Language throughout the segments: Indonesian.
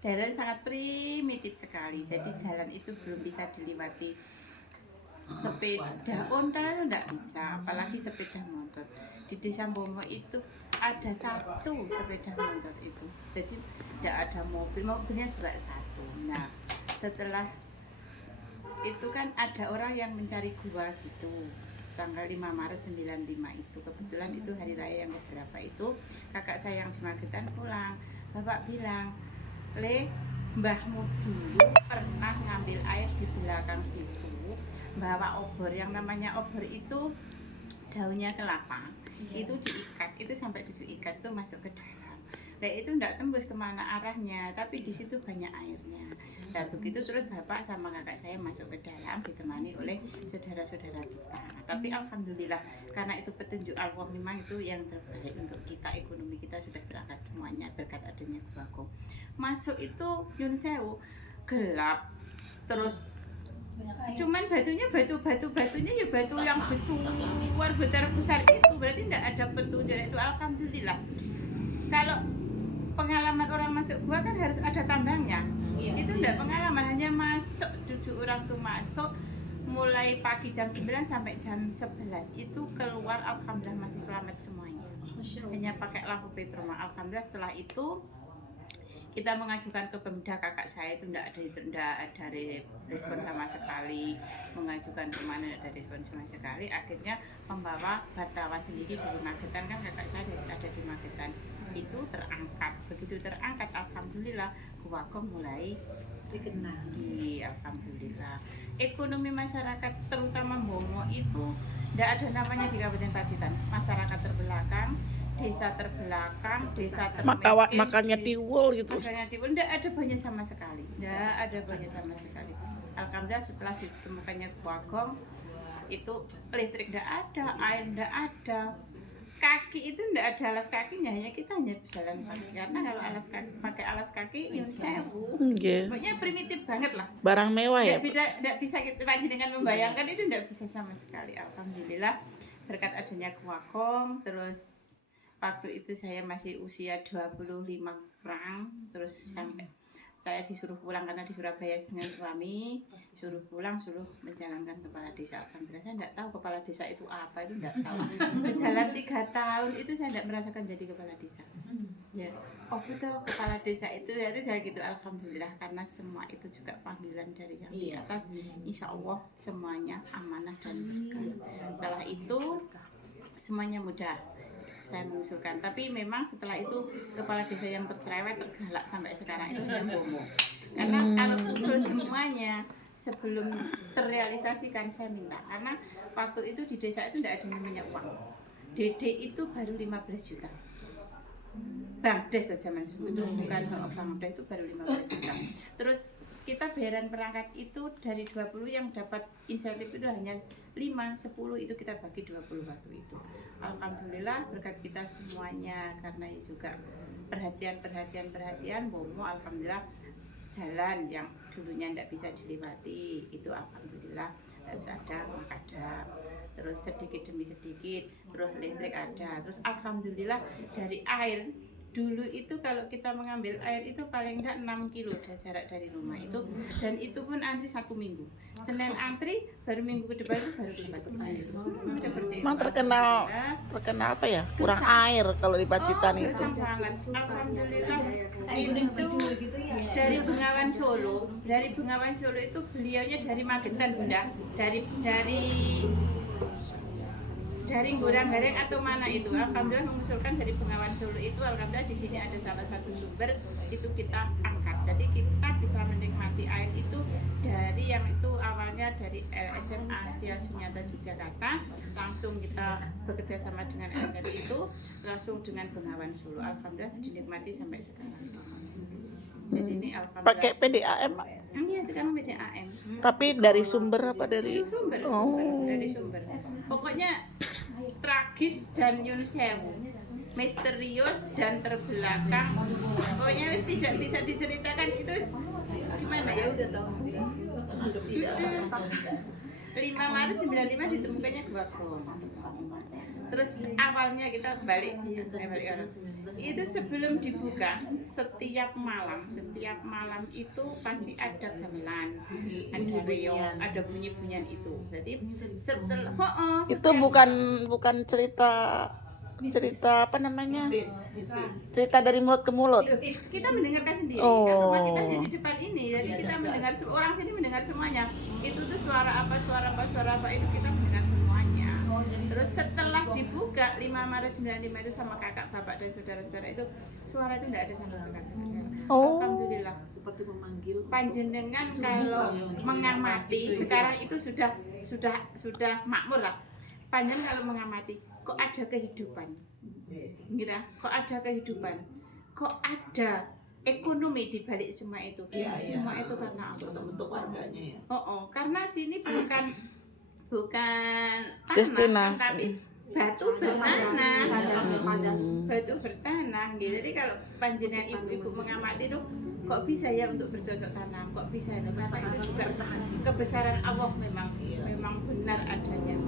daerah sangat primitif sekali. Jadi jalan itu belum bisa dilewati sepeda ontel, enggak bisa, apalagi sepeda motor. Di Desa Bomo itu ada satu sepeda motor itu, jadi tidak ada mobilnya juga satu. Nah, setelah itu kan ada orang yang mencari gua gitu, tanggal 5 Maret 95 itu kebetulan itu hari raya yang beberapa itu kakak saya yang di Magetan pulang. Bapak bilang, "Le, mbahmu dulu pernah ngambil air di belakang situ, bawa obor, yang namanya obor itu daunnya kelapa, itu diikat, itu sampai 7 ikat tuh masuk ke dalam. Nah itu enggak tembus kemana arahnya, tapi di situ banyak airnya. Nah begitu terus bapak sama kakak saya masuk ke dalam ditemani oleh saudara-saudara kita. Tapi alhamdulillah karena itu petunjuk Allah, memang itu yang terbaik untuk kita, ekonomi kita sudah berangkat semuanya berkat adanya Guakom. Masuk itu Yun Sewu gelap, terus cuman batunya batunya ya batu yang besar itu, berarti tidak ada petunjuk. Itu alhamdulillah. Kalau pengalaman orang masuk gua kan harus ada tambangnya, itu tidak pengalaman, hanya masuk, duduk orang tuh masuk mulai pagi jam 9 sampai jam 11 itu keluar, alhamdulillah masih selamat semuanya, hanya pakai lampu petroma. Alhamdulillah setelah itu kita mengajukan ke Pemda, kakak saya itu tidak ada respon sama sekali, mengajukan kemana tidak ada respon sama sekali. Akhirnya membawa wartawan sendiri dari Magetan, kan kakak saya ada di Magetan, itu terangkat. Begitu terangkat alhamdulillah Guakom mulai dikenal. Alhamdulillah ekonomi masyarakat terutama Bomo itu tidak ada namanya di Kabupaten Pacitan, masyarakat terbelakang, desa terbelakang, desa termiskin, makannya tiwul gitu. Makannya tiwul, tidak ada banyak sama sekali, tidak ada banyak sama sekali. Alhamdulillah setelah ditemukannya Guakom itu listrik tidak ada, air tidak ada, kaki itu tidak ada alas kakinya, hanya kita hanya berjalan kaki. Karena kalau pakai alas kaki Yun Sewu, pokoknya primitif banget lah. Barang mewah ya. Tidak bisa kita dengan membayangkan, itu tidak bisa sama sekali. Alhamdulillah berkat adanya Guakom. Terus waktu itu saya masih usia 25 kurang, terus sampai saya disuruh pulang karena di Surabaya dengan suami, suruh pulang, suruh menjalankan kepala desa. Alhamdulillah saya tidak tahu kepala desa itu apa, itu tidak tahu. Berjalan 3 tahun itu saya tidak merasakan jadi kepala desa. Ya, oh betul kepala desa itu saya gitu. Alhamdulillah karena semua itu juga panggilan dari yang di atas. Insya Allah semuanya amanah dan berkah. Setelah itu semuanya mudah saya mengusulkan, tapi memang setelah itu kepala desa yang tercerewet, tergalak sampai sekarang itu yang Bomo. Karena kalau usul semuanya sebelum terrealisasikan saya minta, karena waktu itu di desa itu tidak ada namanya uang. DD itu baru 15 juta. Bang Des zaman itu bukan Bang Des, itu baru 15 juta. Terus kita bayaran perangkat itu dari 20 yang dapat insentif itu hanya 5, 10 itu kita bagi 20 waktu itu. Alhamdulillah berkat kita semuanya, karena juga perhatian Bomo, alhamdulillah jalan yang dulunya tidak bisa dilewati itu alhamdulillah harus ada makadam, terus sedikit demi sedikit, terus listrik ada, terus alhamdulillah dari air. Dulu itu kalau kita mengambil air itu paling enggak 6 kilo jarak dari rumah itu, dan itu pun antri 1 minggu. Senin antri, baru minggu ke depan itu baru dapat air. Emang terkenal apa ya? Kurang air kalau di Pacitan itu. Banget. Alhamdulillah itu dari Bengawan Solo itu beliaunya dari Magetan, Bunda. Dari Gorang-Gareng atau mana itu, alhamdulillah mengusulkan dari Bengawan Solo itu. Alhamdulillah di sini ada salah satu sumber itu kita angkat, jadi kita bisa menikmati air itu dari yang itu awalnya dari SMA Asia Sunyata Yogyakarta, langsung kita bekerja sama dengan SM itu langsung dengan Bengawan Solo. Alhamdulillah dinikmati sampai sekarang. Jadi ini alhamdulillah pakai PDAM. Iya sekarang PDAM. Tapi dari sumber apa dari? Dari sumber. Pokoknya tragis dan Yun Sewu, misterius dan terbelakang. Pokoknya tidak bisa diceritakan, itu gimana ya? 5 Maret 95 ditemukannya Guakom. Terus awalnya kita balik orang. Itu sebelum dibuka setiap malam itu pasti ada gamelan, ada reog, ada bunyi-bunyian itu. Jadi setelah Itu bukan cerita apa namanya? Cerita dari mulut ke mulut. kita mendengarkan sendiri. Oh. Kan rumah kita di depan ini, jadi kita mendengar orang sini mendengar semuanya. Itu tuh suara apa itu kita mendengar semuanya. Terus setelah dibuka 5 Maret 95 itu sama kakak, bapak dan saudara-saudara itu suara itu tidak ada sama sekali. Oh. Alhamdulillah. Seperti memanggil. Panjenengan kalau mengamati sekarang itu sudah makmur lah. Panjenengan kalau mengamati kok ada kehidupan, gitu, kok ada kehidupan, kok ada ekonomi di balik semua itu. Semua itu karena apa? Bentuk warganya ya. Karena sini bukan tanah, Destinasi. tapi batu bertanah, Padas. batu bertanah. Gitu. Jadi kalau panjenengan ibu-ibu mengamati itu, kok bisa ya untuk bercocok tanam, kok bisa itu karena itu juga kebesaran Allah memang benar adanya.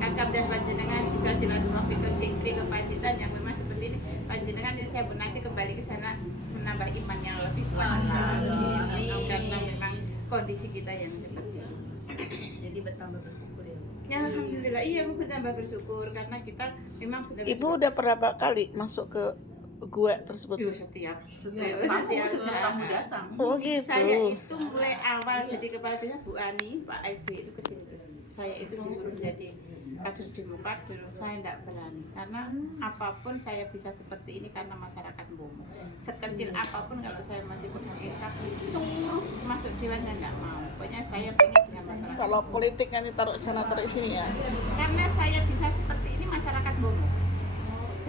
Kakak dan panjenengan bisa silaturahmi ke Dikri, ke Pacitan yang memang seperti ini. Panjenengan ini saya nanti kembali ke sana menambah iman yang lebih kuat. Karena memang kondisi kita yang seperti ini. Jadi bertambah bersyukur ya. Ya alhamdulillah, iya aku bertambah bersyukur karena kita memang benar-benar. Ibu udah berapa kali masuk ke gua tersebut? Setiap Kamu datang. Oh gitu. Saya itu mulai awal jadi kepala desa Bu Ani, Pak SBY itu kesini terus. Saya itu disuruh jadi kader Demokrat dulu, saya tidak berani karena apapun saya bisa seperti ini karena masyarakat Bomo. Sekecil apapun kalau saya masih pegang Esa, suruh masuk dewan saya tidak mau. Pokoknya saya pengen dengan masyarakat. Kalau politiknya ditaruh sana taruh sini ya. Karena saya bisa seperti ini masyarakat Bomo.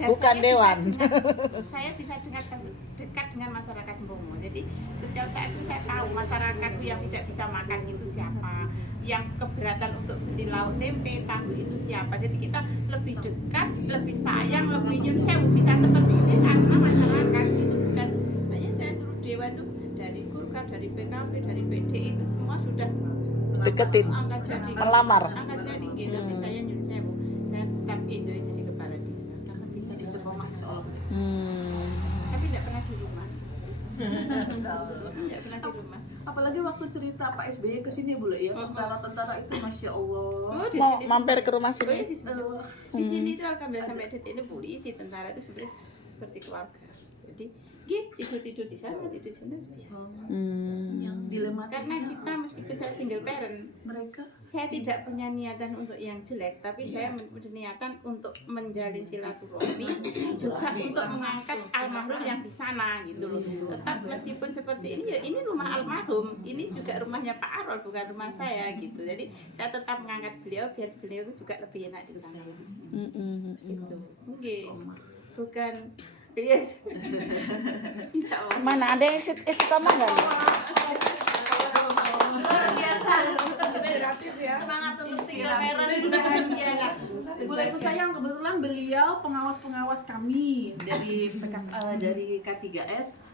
Dan Bukan dewan. Saya bisa dekat dengan masyarakat Bomo. Jadi setiap saat itu saya tahu masyarakatku yang tidak bisa makan itu siapa, yang keberatan untuk beli lauk tempe, tahu itu siapa. Jadi kita lebih dekat, lebih sayang, lebih nyun sewu bisa seperti ini karena masyarakat gitu. Dan hanya saya suruh dewan tuh dari Kurka, dari PKB, dari PD itu semua sudah Deketin, angkat jadi melamar. angkat jadi gitu. Tapi saya nyun sewu, saya tetap enjoy jadi kepala desa karena bisa istiqomah soal. Tapi tidak pernah di rumah. Tidak pernah di rumah. Apalagi waktu cerita Pak SBY kesini boleh ya, tentara-tentara itu Masya Allah. Di Mau sini mampir ke rumah Oh, iya, sini. di sini itu alhamdulillah sampai detik ini polisi, tentara itu sebenarnya seperti keluarga. Jadi tidur di sana, tidur di sini biasa. Yang dilematis Karena kita meskipun saya single parent, mereka saya tidak punya niatan untuk yang jelek, tapi saya punya niatan untuk menjalin silaturahmi, juga untuk mengangkat almarhum yang di sana gitu loh. Tetap meskipun seperti ini, ya ini rumah almarhum, ini juga rumahnya Pak Arol, bukan rumah saya gitu. Jadi saya tetap mengangkat beliau biar beliau juga lebih enak di sana. Gitu. Oke. Bukan yes. Insya Allah. Mana ada yang istiqomah nggak? biasa semangat untuk single parent. Iyalah. Bu Ibu sayang, kebetulan beliau pengawas kami dari K3S.